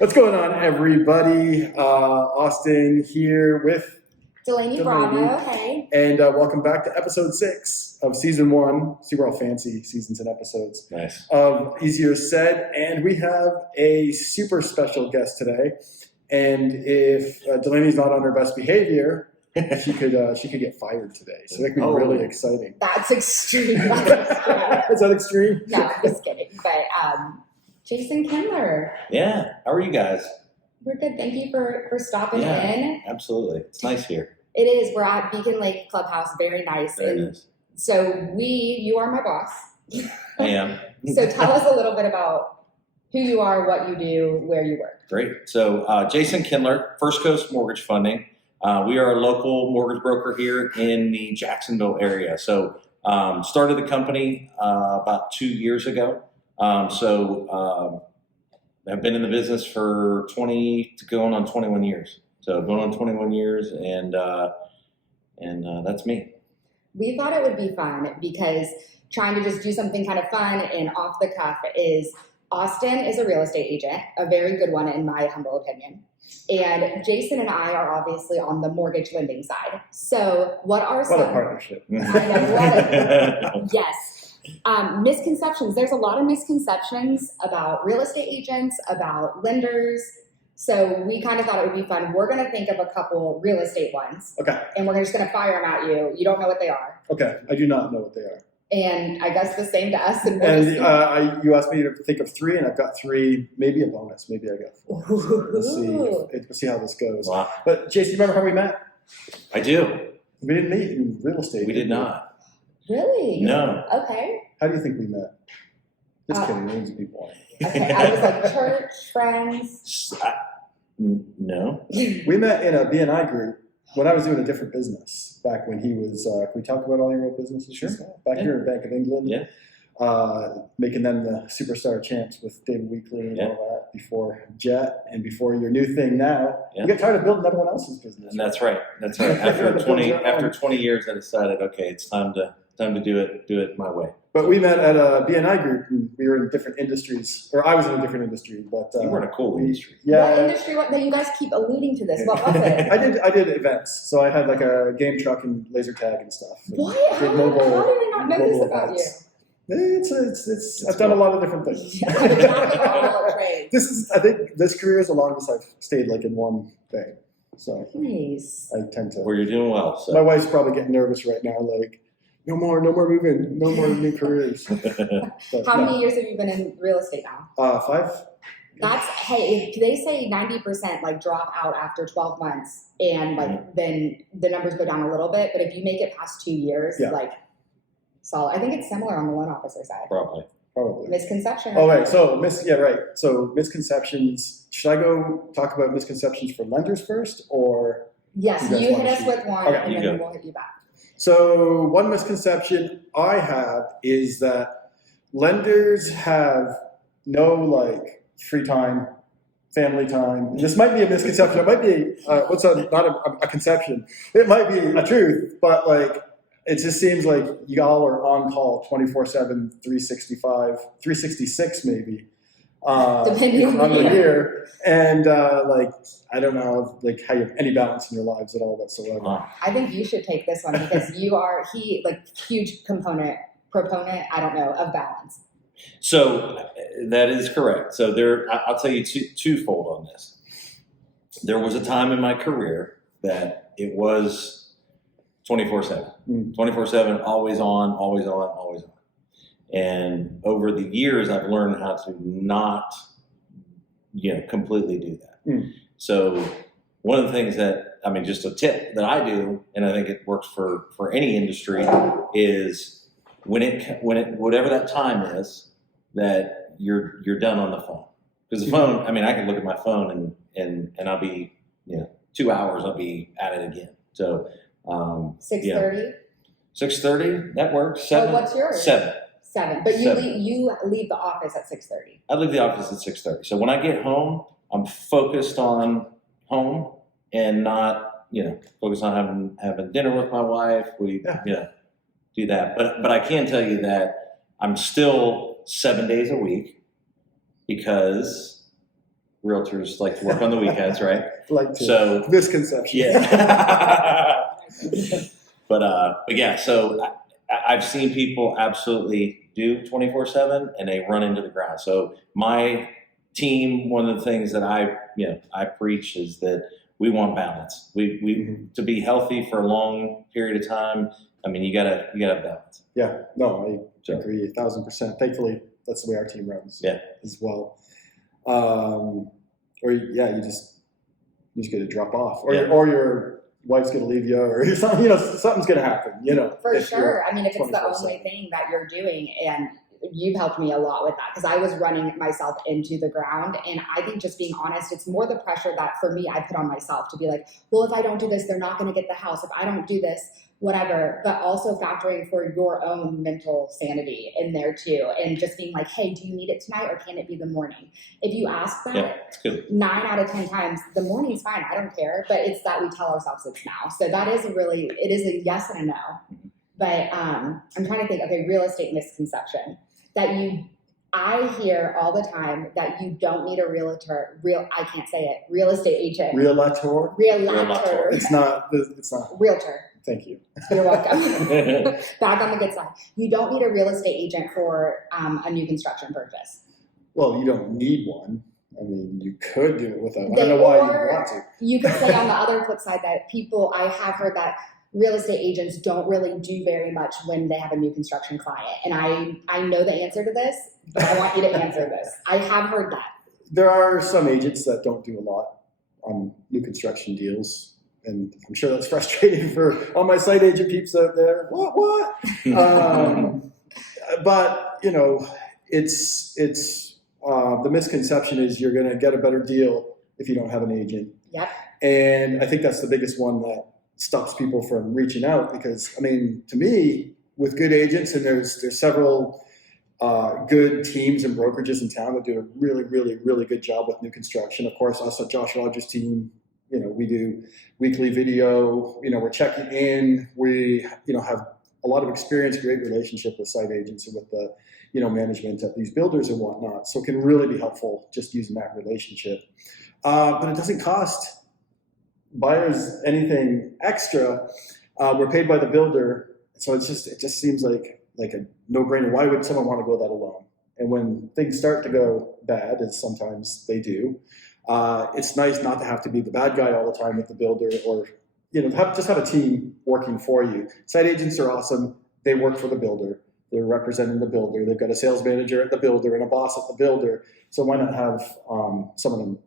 What's going on, everybody? Austin here with Delaney Bravo, hey. And welcome back to episode 6 of season 1. See, we're all fancy seasons and episodes. Nice. Of Easier Said. And we have a super special guest today. And if Delaney's not on her best behavior, she could get fired today. So that could be really exciting. That's extreme. That's extreme. Is that extreme? No, I'm just kidding. But Jason Kindler. Yeah. How are you guys? We're good. Thank you for stopping in. Absolutely. It's nice here. It is. We're at Beacon Lake Clubhouse. Very nice. Very nice. So you are my boss. I am. So tell us a little bit about who you are, what you do, where you work. Great. So Jason Kindler, First Coast Mortgage Funding. We are a local mortgage broker here in the Jacksonville area. So started the company about 2 years ago. I've been in the business for 20 to going on 21 years. So going on 21 years, and that's me. We thought it would be fun because trying to just do something kind of fun and off the cuff is Austin is a real estate agent, a very good one in my humble opinion. And Jason and I are obviously on the mortgage lending side. So what are some... What a partnership. Yes. Misconceptions. There's a lot of misconceptions about real estate agents, about lenders. So we kind of thought it would be fun. We're going to think of a couple real estate ones. Okay. And we're just going to fire them at you. You don't know what they are. Okay. I do not know what they are. And I guess the same to us. And you asked me to think of 3, and I've got 3, maybe a bonus. Maybe I got 4. So we'll see how this goes. Wow. But Jason, you remember how we met? I do. We didn't meet in real estate. We did not. Really? No. Okay. How do you think we met? Just kidding. Names of people. Okay. I was like church, friends. No. We met in a BNI group when I was doing a different business back when he was, can we talk about all your old businesses? Sure. Back here at Bank of England. Yeah. Making them the superstar champs with David Weekley and all that before Jet and before your new thing now. Yeah. You got tired of building everyone else's business. And that's right. That's right. After 20 years, I decided, okay, it's time to do it my way. But we met at a BNI group, and we were in different industries, or I was in a different industry. But you were in a cool industry. Yeah. What industry? You guys keep alluding to this. What was it? I did events, so I had like a game truck and laser tag and stuff. What? How did I not know this about you? It's I've done a lot of different things. I think this career is the longest I've stayed like in one thing. So nice. I tend to. Well, you're doing well. So. My wife's probably getting nervous right now, like, no more moving, no more new careers. But, How many years have you been in real estate now? 5. That's, hey, they say 90% like drop out after 12 months and like then the numbers go down a little bit. But if you make it past 2 years, like solid. I think it's similar on the loan officer side. Probably. Misconception. Oh, right. So, So misconceptions. Should I go talk about misconceptions for lenders first, or? Yes, you hit us with one, and then we'll hit you back. So one misconception I have is that lenders have no like free time, family time. This might be a misconception. It might be not a conception. It might be a truth, but like it just seems like y'all are on call 24/7, 365, 366 maybe. Depending on the year, and like I don't know, like how you have any balance in your lives at all whatsoever. I think you should take this one because you are huge proponent. I don't know of balance. So that is correct. So I'll tell you twofold on this. There was a time in my career that it was 24/7, 24/7, always on, always on, always on. And over the years, I've learned how to not, completely do that. So one of the things just a tip that I do, and I think it works for any industry, is whatever that time is, that you're done on the phone. Because the phone, I can look at my phone and I'll be, 2 hours, I'll be at it again. So 6:30. 6:30, that works. 7. What's yours? 7. 7, but you leave the office at 6:30. I leave the office at 6:30. So when I get home, I'm focused on home and not, focused on having dinner with my wife. We, do that. But I can tell you that I'm still 7 days a week because realtors like to work on the weekends, right? Like to. So Misconception. yeah. But yeah, so I've seen people absolutely do 24/7 and they run into the ground. So my team, one of the things that I preach is that we want balance. We to be healthy for a long period of time. I mean, you gotta balance. Yeah, no, I agree 1,000%. Thankfully, that's the way our team runs. Yeah. As well. Or yeah, you just got to drop off, or your wife's going to leave you, or something. Something's going to happen. For sure. I mean, if it's the only thing that you're doing, and you've helped me a lot with that, because I was running myself into the ground. And I think, just being honest, it's more the pressure that for me I put on myself to be like, well, if I don't do this, they're not going to get the house. If I don't do this, whatever. But also factoring for your own mental sanity in there too, and just being like, hey, do you need it tonight, or can it be the morning? If you ask that, it's good. 9 out of 10 times, the morning's fine, I don't care. But it's that we tell ourselves it's now. So that is it is a yes and a no. But I'm trying to think, okay, real estate misconception that I hear all the time, that you don't need a I can't say it, real estate agent. Realtor? Realtor. It's not. Realtor. Thank you. You're welcome. Back on the good side. You don't need a real estate agent for a new construction purchase. Well, you don't need one. I mean, you could do it without. I don't know why you want to. You could say on the other flip side that I have heard that real estate agents don't really do very much when they have a new construction client. And I know the answer to this, but I want you to answer this. I have heard that. There are some agents that don't do a lot on new construction deals. And I'm sure that's frustrating for all my site agent peeps out there. What? But, it's the misconception is you're going to get a better deal if you don't have an agent. Yep. And I think that's the biggest one that stops people from reaching out, because, I mean, to me, with good agents, and there's several good teams and brokerages in town that do a really, really, really good job with new construction. Of course, us at Josh Rogers' team, we do weekly video, we're checking in. We, have a lot of experience, great relationship with site agents and with the, management at these builders and whatnot. So it can really be helpful just using that relationship. But it doesn't cost buyers anything extra. We're paid by the builder. So it just seems like a no-brainer. Why would someone want to go that alone? And when things start to go bad, as sometimes they do, it's nice not to have to be the bad guy all the time with the builder, or just have a team working for you. Site agents are awesome. They work for the builder. They're representing the builder. They've got a sales manager at the builder and a boss at the builder. So why not have someone on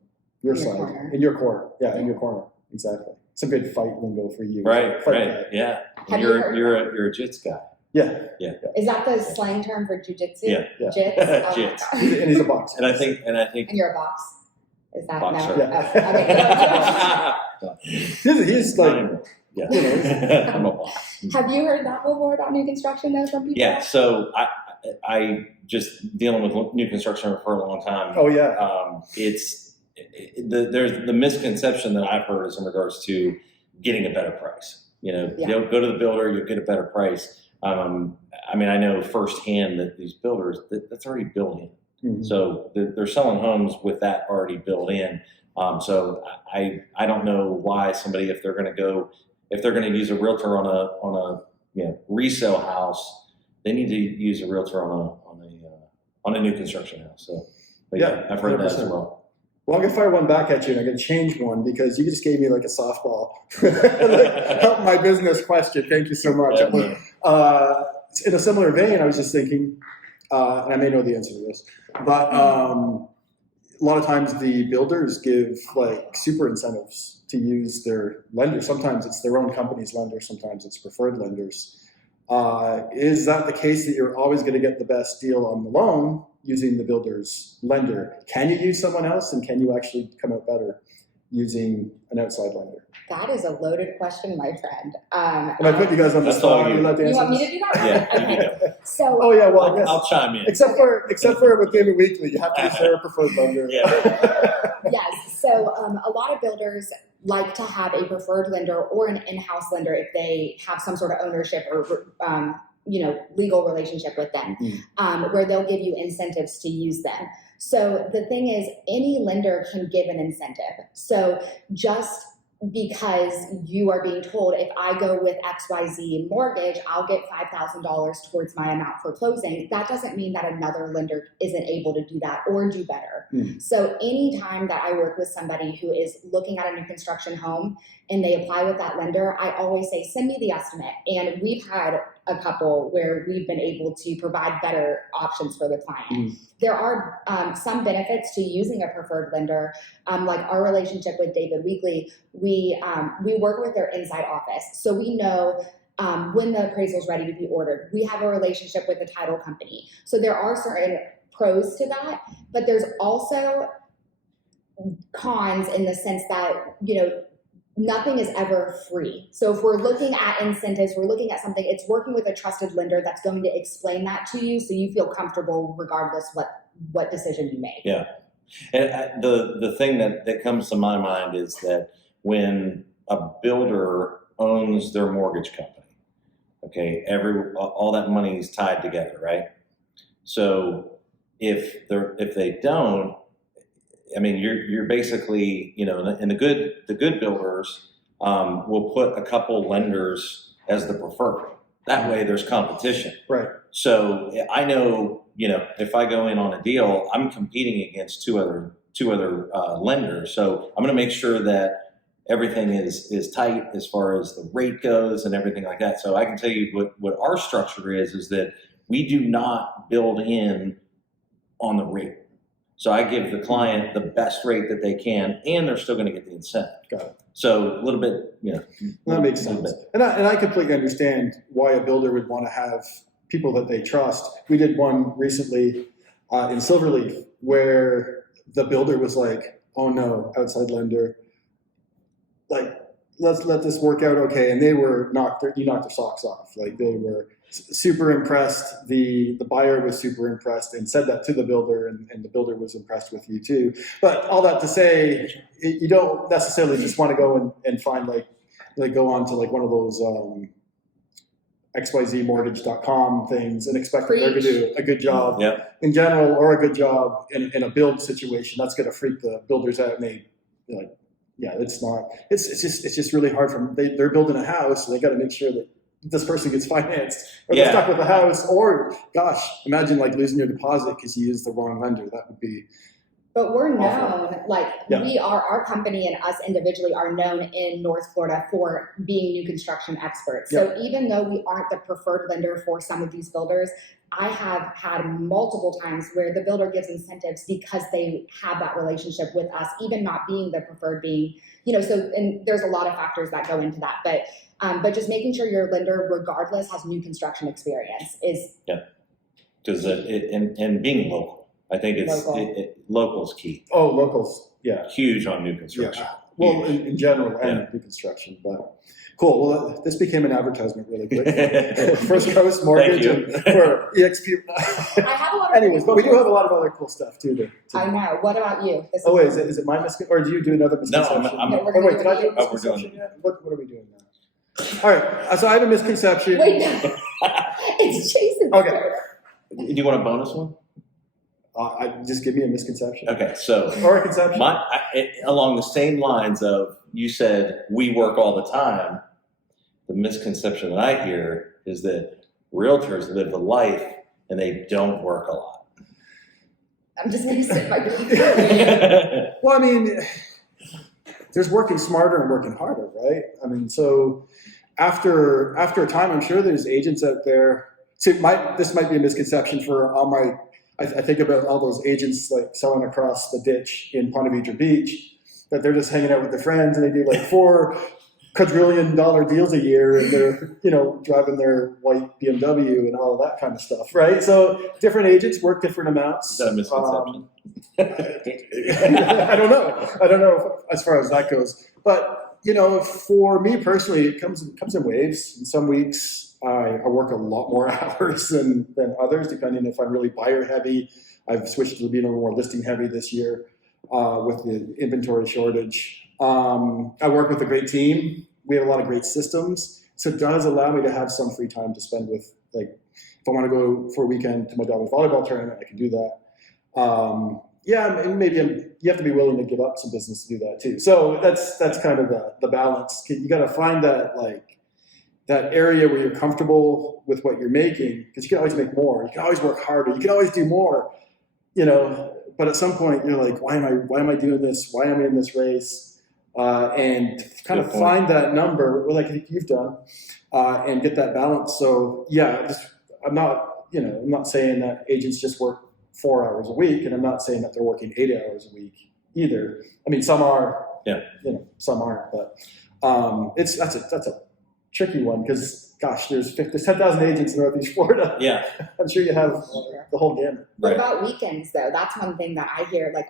your side, corner. In your corner? Yeah, in your corner. Exactly. Some good fight lingo for you. Right. Guy. Yeah. Have You're a jits guy. Yeah. Is that the slang term for jujitsu? Yeah. Jits? Oh, Jits. And he's a boxer. And I think. And you're a box? Is that Boxer. no? Yeah. Oh, okay. He's like. Yeah. I'm a boss. Have you heard that before about new construction though from people? Yeah. So I just dealing with new construction for a long time. Oh yeah. There's the misconception that I've heard is in regards to getting a better price. You'll go to the builder, you'll get a better price. I mean, I know firsthand that these builders, that's already built in. Mm-hmm. So they're selling homes with that already built in. So I don't know why somebody, if they're going to use a realtor on a resale house, they need to use a realtor on a new construction house. So yeah, I've heard 100%. That as well. Well, I'm going to fire one back at you, and I'm going to change one, because you just gave me like a softball. Help my business question. Thank you so much. Yeah. In a similar vein, I was just thinking, and I may know the answer to this, but a lot of times the builders give like super incentives to use their lenders. Sometimes it's their own company's lender, sometimes it's preferred lenders. Is that the case that you're always going to get the best deal on the loan using the builder's lender? Can you use someone else, and can you actually come out better using an outside lender? That is a loaded question, my friend. Am I putting you guys on the spot? You want me to do that? Yeah, okay. you go. So. Oh yeah, well I guess I'll chime in. Except for with David Weekly, you have to use their preferred lender. Yeah. Yes. So a lot of builders like to have a preferred lender or an in-house lender if they have some sort of ownership or legal relationship with them, where they'll give you incentives to use them. So the thing is, any lender can give an incentive. So just because you are being told, if I go with XYZ mortgage, I'll get $5,000 towards my amount for closing, that doesn't mean that another lender isn't able to do that or do better. So anytime that I work with somebody who is looking at a new construction home and they apply with that lender, I always say, send me the estimate. And we've had a couple where we've been able to provide better options for the client. There are some benefits to using a preferred lender, like our relationship with David Weekly. We work with their inside office, so we know when the appraisal is ready to be ordered. We have a relationship with the title company, so there are certain pros to that, but there's also cons in the sense that, you know, nothing is ever free. So if we're looking at incentives, we're looking at something, it's working with a trusted lender that's going to explain that to you so you feel comfortable regardless what decision you make. Yeah. And the thing that comes to my mind is that when a builder owns their mortgage company, okay, all that money is tied together, right? So if they don't, I mean, you're basically, you know, and the good builders will put a couple lenders as the preferred. That way, there's competition. Right. So I know, you know, if I go in on a deal, I'm competing against two other lenders. So I'm going to make sure that everything is tight as far as the rate goes and everything like that. So I can tell you what our structure is that we do not build in on the rate. So I give the client the best rate that they can, and they're still going to get the incentive. Got it. So a little bit, you know. That makes sense. And I completely understand why a builder would want to have people that they trust. We did one recently in Silverleaf where the builder was like, oh no, outside lender, like, let's let this work out okay. And they were knocked their socks off. Like, they were super impressed. The buyer was super impressed and said that to the builder, and the builder was impressed with you too. But all that to say, you don't necessarily just want to go and find like go on to like one of those xyzmortgage.com things and expect that they're going to do a good job in general, or a good job in a build situation. That's going to freak the builders out, and they like, yeah, it's not. It's just really hard for them. They're building a house, so they got to make sure that this person gets financed, or they're stuck with the house, or gosh, imagine like losing your deposit because you used the wrong lender. That would be. But we're awful. known, like our company and us individually are known in North Florida for being new construction experts. So even though we aren't the preferred lender for some of these builders, I have had multiple times where the builder gives incentives because they have that relationship with us, even not being the preferred, being, you know, so, and there's a lot of factors that go into that, but just making sure your lender, regardless, has new construction experience is. Yeah, because and being local. I think local's key. Oh, locals, yeah. Huge on new construction. Yeah. Well, in general, and new construction, but cool. Well, this became an advertisement really quick. First Coast Mortgage for EXP. I have a lot of anyways, but we do have a lot of other cool stuff too. I know. What about you? Is it my misconception, or do you do another misconception? No, wait, did I do a misconception yet? What are we doing now? All right, so I have a misconception. Wait, no. It's Jason's Okay. Do you want a bonus one? Just give me a misconception. Okay, so or a conception. Along the same lines of, you said we work all the time. The misconception that I hear is that realtors live the life and they don't work a lot. I'm just going to sit my beef. Well, I mean, there's working smarter and working harder, right? I mean, so after a time, I'm sure there's agents out there. So this might be a misconception for all my. I think about all those agents like selling across the ditch in Ponte Vedra Beach, that they're just hanging out with their friends and they do like $4 quadrillion deals a year, and they're, you know, driving their white BMW and all of that kind of stuff, right? So different agents work different amounts. Is that a misconception? I don't know as far as that goes, but you know, for me personally, it comes in waves. In some weeks, I work a lot more hours than others, depending if I'm really buyer heavy. I've switched to being a little more listing heavy this year with the inventory shortage. I work with a great team. We have a lot of great systems. So it does allow me to have some free time to spend with, like, if I want to go for a weekend to my daughter's volleyball tournament, I can do that. Yeah, and maybe you have to be willing to give up some business to do that too. So that's kind of the balance. You got to find that area where you're comfortable with what you're making, because you can always make more. You can always work harder. You can always do more. But at some point you're like, why am I doing this? Why am I in this race? And kind of find that number, like you've done, and get that balance. So yeah, I'm not saying that agents just work 4 hours a week, and I'm not saying that they're working 8 hours a week either. I mean, some are, some aren't, but that's a tricky one, because gosh, there's 10,000 agents in Northeast Florida. Yeah, I'm sure you have the whole gamut. What about weekends though? That's one thing that I hear, like,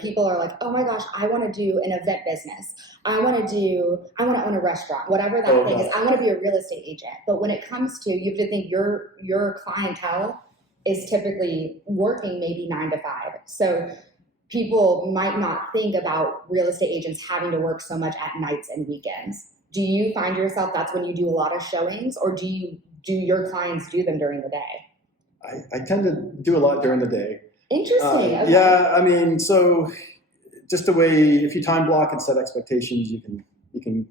people are like, oh my gosh, I want to do an event business. I want to own a restaurant, whatever that thing is. I want to be a real estate agent. But when it comes to, you have to think your clientele is typically working maybe 9 to 5. So people might not think about real estate agents having to work so much at nights and weekends. Do you find yourself that's when you do a lot of showings, or do your clients do them during the day? I tend to do a lot during the day. Interesting. Okay. Yeah, I mean, so just the way, if you time block and set expectations, you can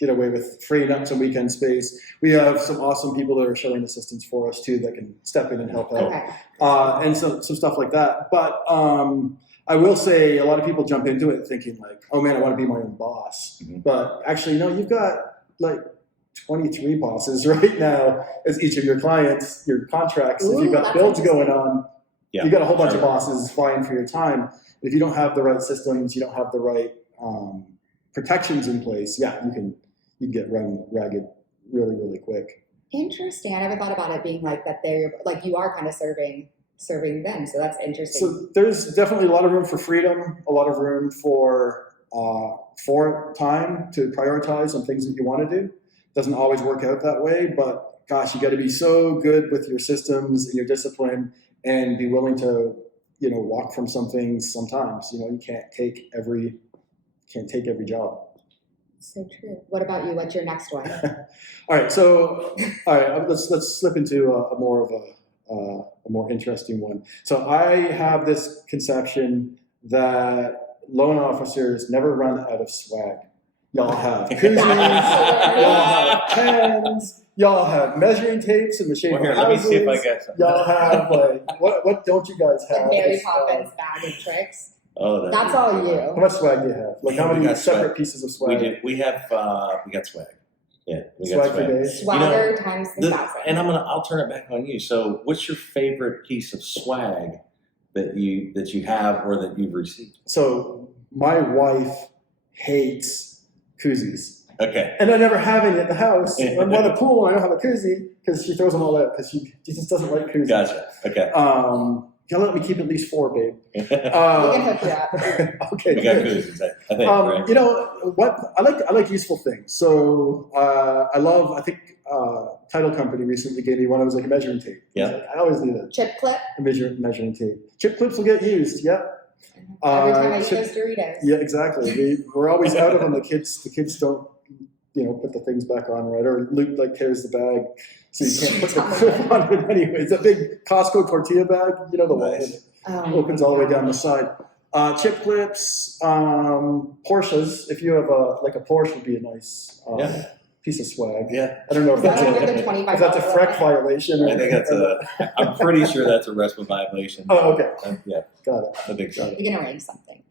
get away with freeing up some weekend space. We have some awesome people that are showing assistants for us too that can step in and help out, and some stuff like that. But I will say a lot of people jump into it thinking like, oh man, I want to be my own boss. Mm-hmm. But actually, no, you've got like 23 bosses right now as each of your clients, your contracts. If you've got builds going on, you got a whole bunch of bosses vying for your time. If you don't have the right systems, you don't have the right protections in place, you can get run ragged really, really quick. Interesting. I never thought about it being like that. They're like, you are kind of serving them. So that's interesting. So there's definitely a lot of room for freedom, a lot of room for time to prioritize on things that you want to do. Doesn't always work out that way, but gosh, you got to be so good with your systems and your discipline, and be willing to, walk from some things sometimes. You can't take every job. So true. What about you? What's your next one? All right. Let's slip into a more interesting one. So I have this conception that loan officers never run out of swag. Y'all have koozies, y'all have pens, y'all have measuring tapes in the shape of houses. Let me see if I get some. Y'all have what don't you guys have? Like Mary Poppins bag of tricks. Oh, that's all you. How much swag do you have? Like how many separate pieces of swag? We got swag. Yeah, we swag got swag. For days. Swagger times the 1,000. And I'll turn it back on you. So, what's your favorite piece of swag that you have or that you've received? So, my wife hates koozies. Okay. And I never have any at the house. I'm by the pool. I don't have a koozie because she throws them all out because she just doesn't like koozies. Gotcha. Okay. You gotta let me keep at least 4, babe. We can hook you up. Okay. We got koozies, I think. Right? I like useful things. So I think Title Company recently gave me one that was like a measuring tape. Yeah. I always need a chip clip. Measuring tape. Chip clips will get used. Yep. Every time I eat those Doritos. Yeah, exactly. We're always out of them. The kids don't, put the things back on right, or Luke tears the bag, so you can't put the clip on it anyway. It's a big Costco tortilla bag, the one that opens all the way down the side. Chip clips, Porsches. If you have a Porsche, would be a nice piece of swag. Yeah. I don't know if that's a FREC violation. I think I'm pretty sure that's a RESPA violation. Oh, okay. Yeah. Got it. I think so. We can arrange something.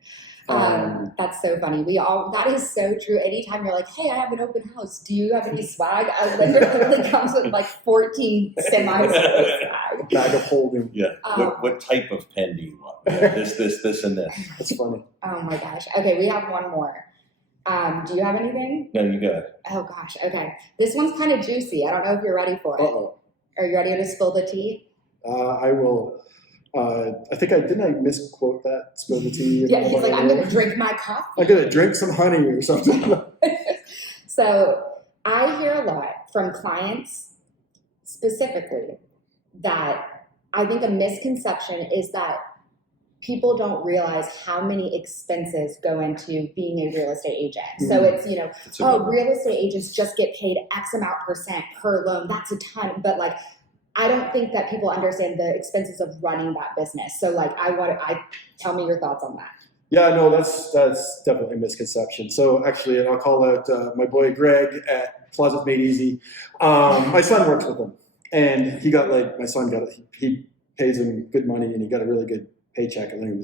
That's so funny. That is so true. Anytime you're like, hey, I have an open house. Do you have any swag? I literally comes with like 14 semis of swag. Bag of holding. Yeah. What type of pen do you want? This, and this. That's funny. Oh my gosh. Okay, we have one more. Do you have anything? No, you got it. Oh gosh. Okay. This one's kind of juicy. I don't know if you're ready for it. Uh-oh. Are you ready to spill the tea? I will. I think I misquote that, spill the tea. Yeah, he's like, I'm going to drink my coffee. I'm going to drink some honey or something. So I hear a lot from clients specifically that I think a misconception is that people don't realize how many expenses go into being a real estate agent. Mm-hmm. So it's, real estate agents just get paid X amount % per loan. That's a ton. But I don't think that people understand the expenses of running that business. So like, tell me your thoughts on that. Yeah, no, that's definitely a misconception. So actually, and I'll call out my boy Greg at Closet Made Easy. My son works with him, and he pays him good money, and he got a really good paycheck. I think it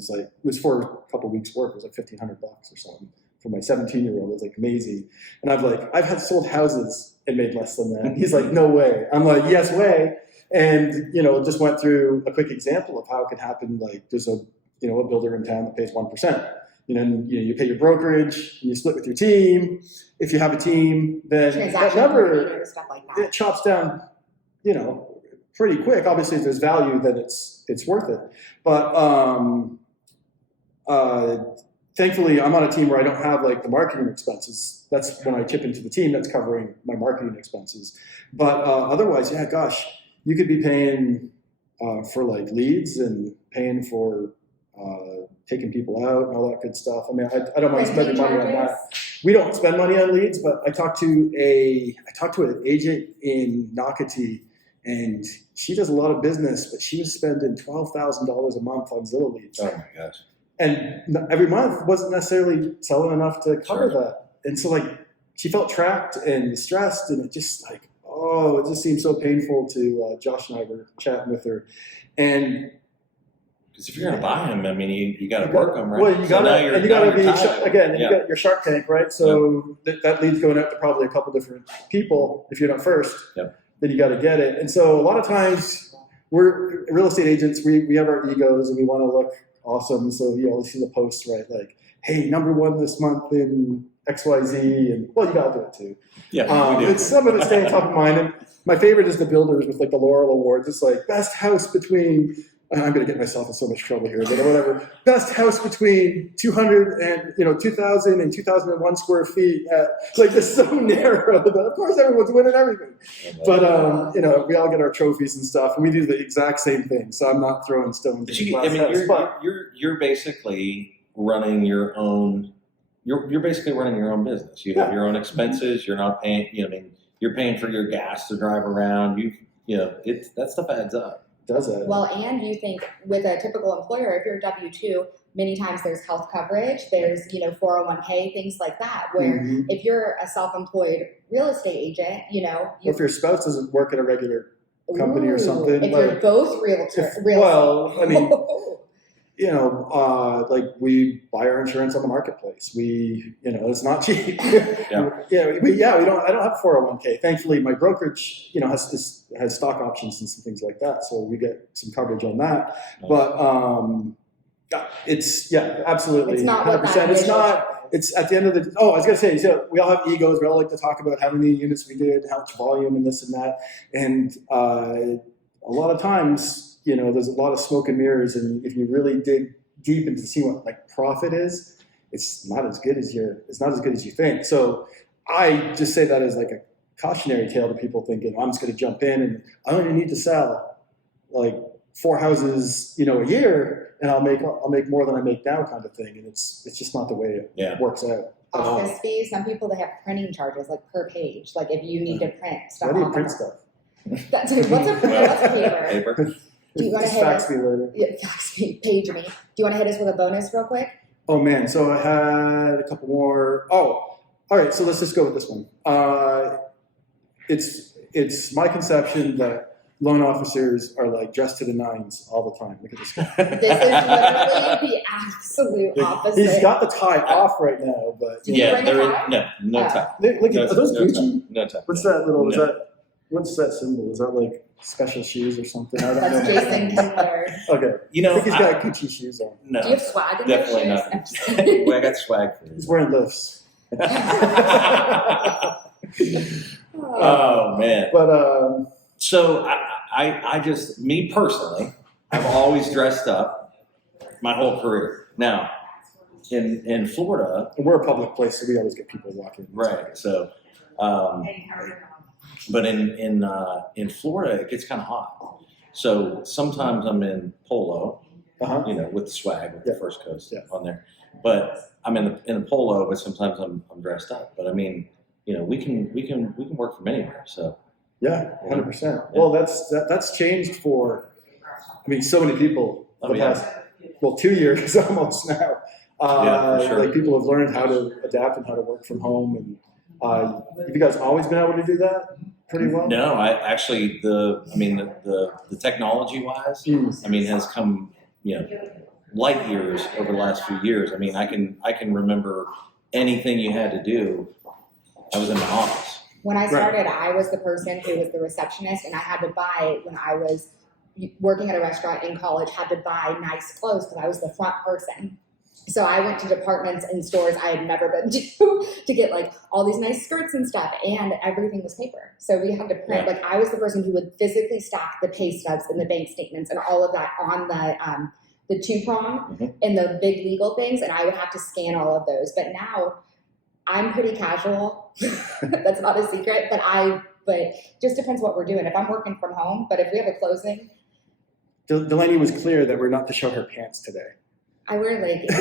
was for a couple weeks work. It was like $1,500 or something for my 17-year-old. It was like amazing. And I've had sold houses and made less than that. He's like, no way. I'm like, yes way. And just went through a quick example of how it could happen. Like there's a builder in town that pays 1%. You pay your brokerage, and you split with your team. If you have a team, then that number stuff like that. It chops down, pretty quick. Obviously, if there's value, then it's worth it. But thankfully, I'm on a team where I don't have like the marketing expenses. That's when I chip into the team that's covering my marketing expenses. But otherwise, yeah, gosh, you could be paying for like leads and paying for taking people out and all that good stuff. I mean, I don't mind spending money on that. We don't spend money on leads, but I talked to an agent in Nocatee, and she does a lot of business, but she was spending $12,000 a month on Zillow leads. Oh my gosh. And every month wasn't necessarily selling enough to cover Sure. that. And so like she felt trapped and stressed, and it just seemed so painful to Josh and I were chatting with her. And because if you're going to buy them, I mean, you got to work them, right? Well, you got to be you got your Shark Tank, right? So that lead's going out to probably a couple different people. If you're not first, then you got to get it. And so a lot of times we're real estate agents. We have our egos and we want to look awesome. So you always see the posts, right? Like, hey, #1 this month in XYZ, and well, you got to do it too. Yeah, it's some of it's staying top of mind. And my favorite is the builders with like the Laurel Awards. It's like best house between. I'm going to get myself in so much trouble here, but whatever. Best house between 200 and 2,000 and 2,001 square feet. Like it's so narrow. Of course, everyone's winning everything, but we all get our trophies and stuff, and we do the exact same thing. So I'm not throwing stones. You're basically running your own. You're basically running your own business. You have your own expenses. You're not paying. You're paying for your gas to drive around. That stuff adds up. Does it? Well, and you think with a typical employer, if you're W-2, many times there's health coverage, there's 401k, things like that. Where if you're a self-employed real estate agent, or if your spouse doesn't work at a regular company or something. If you're both like we buy our insurance on the marketplace. It's not cheap. I don't have a 401k. Thankfully, my brokerage, has stock options and some things like that. So we get some coverage on that. But absolutely. It's not 100%. It's not, it's at the end of the, I was going to say, we all have egos. We all like to talk about how many units we did, how much volume and this and that. And a lot of times, there's a lot of smoke and mirrors, and if you really dig deep into see what like profit is, it's not as good as you think. So I just say that as like a cautionary tale to people thinking, I'm just going to jump in and I only need to sell like 4 houses, a year, and I'll make more than I make now, kind of thing. And it's just not the way it works out. Office fees. Some people, they have printing charges like per page. Like if you need to print stuff. How do you print stuff? What's a paper? Do you want to hit fax me later? Yeah, fax me, page me. Do you want to hit us with a bonus real quick? Oh man, so I had a couple more. Oh, all right. So let's just go with this one. It's my conception that loan officers are like dressed to the nines all the time. Look at this guy. This is literally the absolute opposite. He's got the tie off right now, but Did you bring a tie? No tie. Look at are those Gucci? No tie. What's that little? What's that symbol? Is that like special shoes or something? I don't know. That's Jason Kindler. Okay. I think he's got Gucci shoes on. No. Do you have swag in those Definitely shoes? not. I got swag for you. He's wearing lifts. Oh man. But so I just, me personally, I've always dressed up my whole career. Now, in Florida, we're a public place, so we always get people walking. Right. So, but in Florida, it gets kind of hot. So sometimes I'm in polo, with the swag, with the First Coast on there. But I'm in a polo, but sometimes I'm dressed up. But I mean, we can work from anywhere. So Yeah, 100%. Well, that's changed for, I mean, so many people Oh, the yeah. past, 2 years almost now. Yeah, for sure. Like people have learned how to adapt and how to work from home. And have you guys always been able to do that pretty well? No, I actually the technology wise, I mean, has come, light years over the last few years. I mean, I can remember anything you had to do. I was in the office. When I started, I was the person who was the receptionist, and I had to buy, when I was working at a restaurant in college, had to buy nice clothes because I was the front person. So I went to departments and stores I had never been to get like all these nice skirts and stuff, and everything was paper. So we had to print, like I was the person who would physically stack the pay stubs and the bank statements and all of that on the 2-prong and the big legal things, and I would have to scan all of those. But now I'm pretty casual. That's not a secret, but just depends what we're doing. If I'm working from home, but if we have a closing. Delaney was clear that we're not to show her pants today. I wear leggings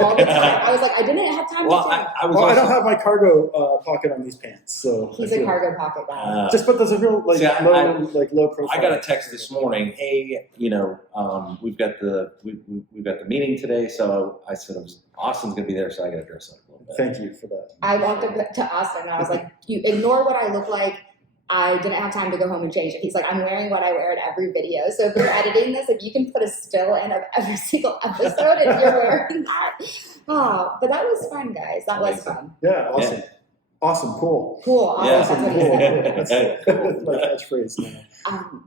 all the time. I was like, I didn't have time to do it. I don't have my cargo pocket on these pants, so he's a cargo pocket guy. Just put those in real low profile. I got a text this morning. Hey, we've got the meeting today, so I said Austin's gonna be there, so I got to dress up a little bit. Thank you for that. I walked up to Austin and I was like, you ignore what I look like. I didn't have time to go home and change it. He's like, I'm wearing what I wear in every video. So if you're editing this, if you can put a still in of every single episode and you're wearing that. Oh, but that was fun, guys. That was fun. Yeah, awesome. Yeah. Awesome, cool. Cool, awesome. Yeah. That's what he said. That's cool. My catchphrase now.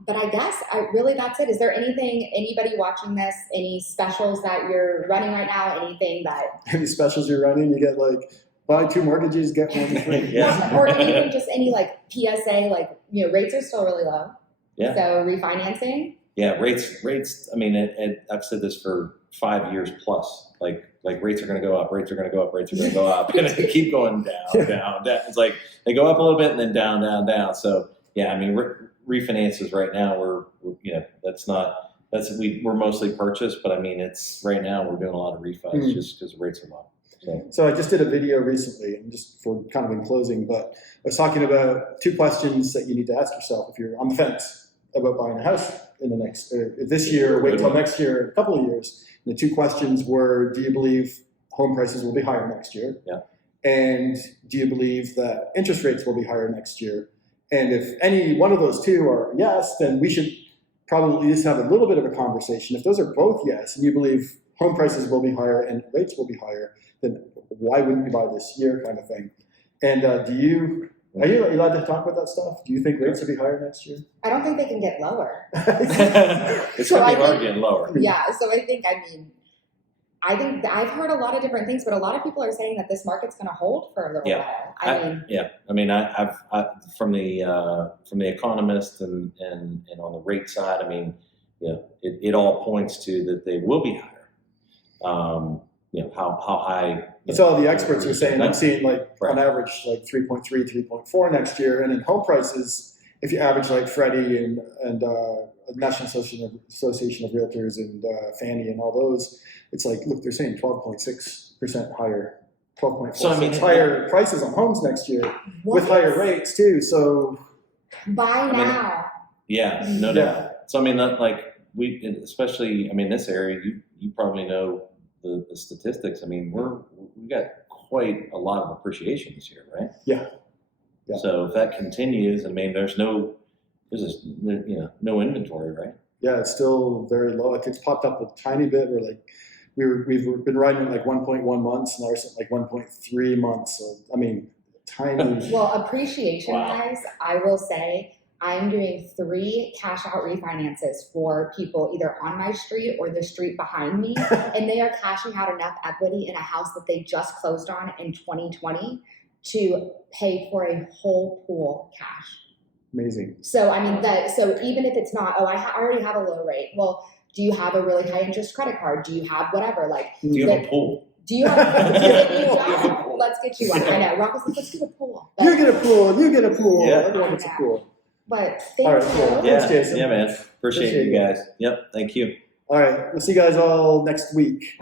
But I guess that's it. Is there anybody watching this, any specials that you're running right now? Anything that... Any specials you're running? You get like... Buy 2 mortgages, get 1 free. Yeah. Or anything, just any like PSA, like, rates are still really low. Yeah. So refinancing. Yeah, rates. I mean, I've said this for 5 years plus. Like rates are going to go up. Rates are going to go up. Rates are going to go up. And they keep going down, down, down. It's like they go up a little bit and then down, down, down. So yeah, I mean, refinances right now. We're mostly purchased, but I mean, it's right now we're doing a lot of refis just because rates are low. So I just did a video recently, and just for kind of in closing, but I was talking about 2 questions that you need to ask yourself if you're on the fence about buying a house in the next, this year, or wait till next year, a couple of years. And the 2 questions were, do you believe home prices will be higher next year? Yeah. And do you believe that interest rates will be higher next year? And if any one of those 2 are yes, then we should probably just have a little bit of a conversation. If those are both yes, and you believe home prices will be higher and rates will be higher, then why wouldn't you buy this year, kind of thing? And are you allowed to talk about that stuff? Do you think rates will be higher next year? I don't think they can get lower. It's going to be hard getting lower. Yeah, so I think I've heard a lot of different things, but a lot of people are saying that this market's going to hold for a little while. I mean, I've from the economist and on the rate side, I mean, it all points to that they will be higher. How high. That's all the experts are saying. I'm seeing on average 3.3, 3.4 next year. And in home prices, if you average like Freddie and National Association of Realtors and Fannie and all those, it's like, look, they're saying 12.6% higher, 12.4% so, I mean, higher prices on homes next year with higher rates too. So buy now. Yeah, no doubt. So I mean, especially this area, you probably know the statistics. I mean, we got quite a lot of appreciation this year, right? Yeah. So if that continues, I mean, there's no inventory, right? Yeah, it's still very low. I think it's popped up a tiny bit. We've been riding at like 1.1 months, and ours at like 1.3 months. So I mean, tiny. Well, appreciation wise, I will say I'm doing 3 cash out refinances for people either on my street or the street behind me, and they are cashing out enough equity in a house that they just closed on in 2020 to pay for a whole pool cash. Amazing. So I mean so even if it's not, I already have a low rate. Well, do you have a really high interest credit card? Do you have whatever? Do you have a pool? Do you have a pool? Let's get you one. I know. Rock was like, let's get a pool. But, you get a pool. You get a pool. Yeah. Everyone gets a pool. But thank all right, you. cool. Yeah, thanks, Jason. Yeah, man. Appreciate you guys. Yep. Thank you. All right. We'll see you guys all next week.